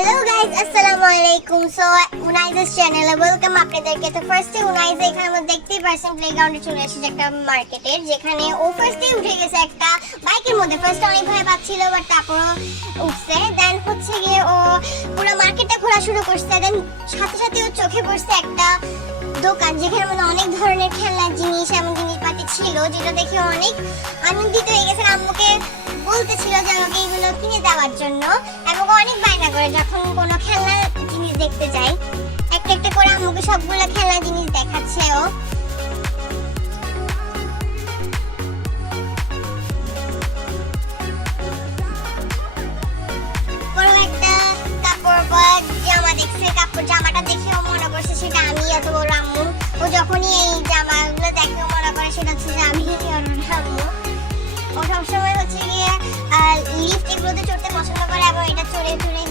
Hello guys আসসালামু আলাইকুম। So উনাইজের চ্যানেলে ওয়েলকাম আপনাদেরকে। তো ফার্স্টে উনাইজে এখানে আমরা দেখতেই পারছেন প্লেগ্রাউন্ডে চলে এসেছে একটা মার্কেটের, যেখানে ও ফার্স্টেই উঠে গেছে একটা বাইকের মধ্যে। ফার্স্টে অনেক ভয় পাচ্ছিল, বাট তারপরও উঠছে। দেন হচ্ছে গিয়ে ও পুরো মার্কেটটা ঘোরা শুরু করছে। দেন সাথে সাথে ওর চোখে পড়ছে একটা দোকান, যেখানে মানে অনেক ধরনের খেলনার জিনিস এমন জিনিসপাতি ছিল, যেটা দেখে অনেক আনন্দিত হয়ে গেছে। আম্মুকে বলতেছিল যে আমাকে এগুলো কিনে দেওয়ার জন্য, এবং অনেক বায়না করে যখন কোনো খেলনার জিনিস দেখতে যাই। একটা একটা করে আম্মুকে সবগুলো খেলনার জিনিস দেখাচ্ছে ও। বড় একটা কাপড় বা জামা দেখছে, কাপড় জামাটা দেখে ও মনে করছে সেটা আমি অথবা ওর আম্মু। ও যখনই এই জামাগুলো দেখে ও মনে করে সেটা হচ্ছে যে আমি ওর আম্মু। ও সবসময় হচ্ছে গিয়ে লিফট এগুলোতে চড়তে পছন্দ করে, এবং এটা চড়ে চড়ে